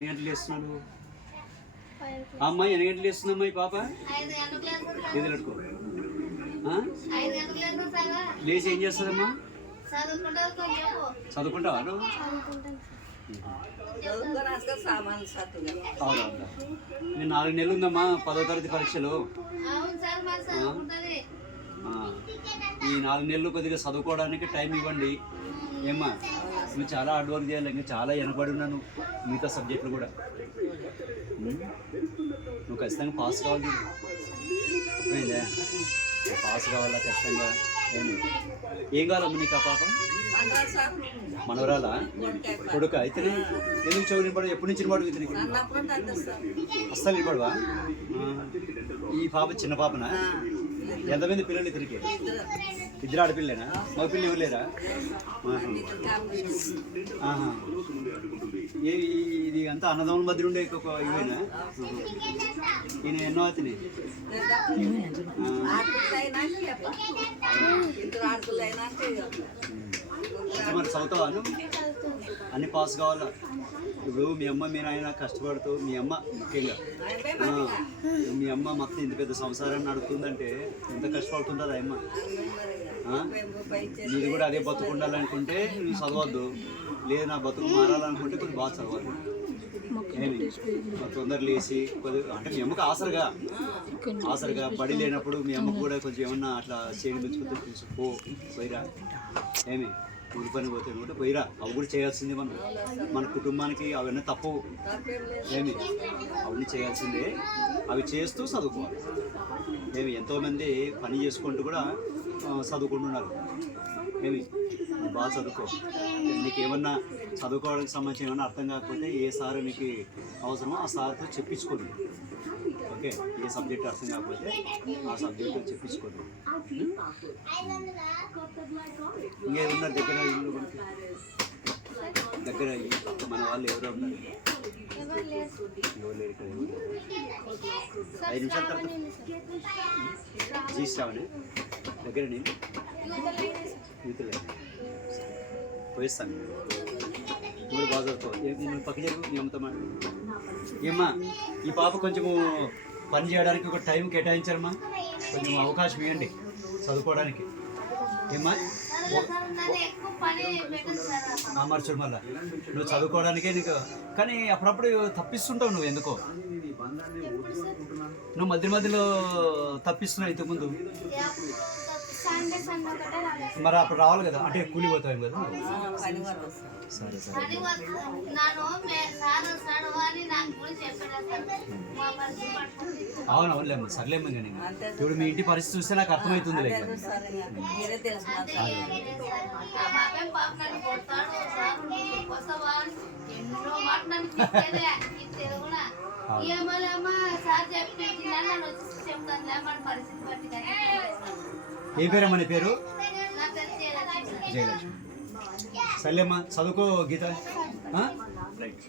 ఎన్ని గంటలు వేస్తున్నాడు అమ్మాయి? ఎన్ని గంటలు వేస్తుందమ్మా ఈ పాప? చేతులు పెట్టుకో. లేచి ఏం చేస్తుందమ్మా? చదువుకుంటావా నువ్వు? అవునా? నేను 4 నెలలు ఉందమ్మా 10వ తరగతి పరీక్షలు. ఈ 4 నెలలు కొద్దిగా చదువుకోవడానికి టైం ఇవ్వండి ఏమ్మా. నువ్వు చాలా హార్డ్ వర్క్ చేయాలి, ఇంకా చాలా వెనబడి ఉన్నాను మిగతా సబ్జెక్టులు కూడా. నువ్వు ఖచ్చితంగా పాస్ కావాలి. అర్థమైందా? పాస్ కావాలా ఖచ్చితంగా. ఏం కావాలమ్మా నీకు ఆ పాప? మనవరాలా? కొడుక? అయితే ఎందుకు చెవు నిలబడు? ఎప్పటి నుంచి నిలబడు ఇతనికి? అస్సలు నిలబడవా? ఈ పాప చిన్న పాపనా? ఎంతమంది పిల్లలు ఇతనికి? 2 ఆడపిల్లేనా? మగ పిల్లలు ఎవరు లేరా? ఇది అంతా అన్నదమ్ముల మధ్య ఉండే ఇవేనా? ఈయన ఎన్నో అతని? మరి చదువుతావా నువ్వు? అన్ని పాస్ కావాలా? ఇప్పుడు మీ అమ్మ మీ నాయన కష్టపడుతూ, మీ అమ్మ ముఖ్యంగా మీ అమ్మ మొత్తం ఇంత పెద్ద సంసారాన్ని నడుపుతుందంటే ఎంత కష్టపడుతుంటుంది ఆ అమ్మ. మీరు కూడా అదే బతుకు ఉండాలనుకుంటే నువ్వు చదవద్దు, లేదు నా బతుకు మారాలనుకుంటే కొంచెం బాగా చదవాలి. ఏమి తొందర లేచి కొద్దిగా అంటే మీ అమ్మకి ఆసరగా బడి లేనప్పుడు మీ అమ్మకు కూడా కొంచెం ఏమన్నా అట్లా చేయని పెంచుకుంటే చూసుకో పోయిరా. ఏమి కూలి పని పోతే కూడా పోయిరా. అవి కూడా చేయాల్సిందే మన కుటుంబానికి. అవన్నీ తప్పు ఏమి, అవన్నీ చేయాల్సిందే. అవి చేస్తూ చదువుకోవాలి. ఏమి ఎంతోమంది పని చేసుకుంటూ కూడా చదువుకుంటున్నారు. ఏమి బాగా చదువుకో. నీకు ఏమన్నా చదువుకోవడానికి సంబంధించి ఏమన్నా అర్థం కాకపోతే ఏ సారు నీకు అవసరమో ఆ సార్తో చెప్పించుకోండి. ఓకే, ఏ సబ్జెక్ట్ అర్థం కాకపోతే ఆ సబ్జెక్టు చెప్పించుకోండి. ఇంకేమన్నా దగ్గర ఇల్లు దగ్గర మన వాళ్ళు ఎవరో ఉన్నారు? ఎవరు లేరు ఇక్కడ. 5 నిమిషాల తర్వాత జీస్తావని దగ్గర నేను యూతులే పోయిస్తాను. మీరు బాగా చదువుకో. పక్క జరుగు మీ అమ్మతో మాట. ఏమ్మా ఈ పాప కొంచెము పని చేయడానికి ఒక టైం కేటాయించారమ్మా, కొంచెం అవకాశం ఇవ్వండి చదువుకోవడానికి. ఏమ్మా మర్చుడు మళ్ళా నువ్వు చదువుకోవడానికే నీకు. కానీ అప్పుడప్పుడు తప్పిస్తుంటావు నువ్వు ఎందుకో. నువ్వు మధ్యలో తప్పిస్తున్నావు ఇంతకుముందు. మరి అప్పుడు రావాలి కదా, అంటే కూలి పోతావు కదా. సరే సరే అవునవునులేమ్మా, సర్లేమ్మా. కానీ ఇప్పుడు మీ ఇంటి పరిస్థితి చూస్తే నాకు అర్థమవుతుంది. ఏ పేరమ్మా నీ పేరు? జయలక్ష్మి. సర్లేమ్మా చదువుకో గీత. రైట్.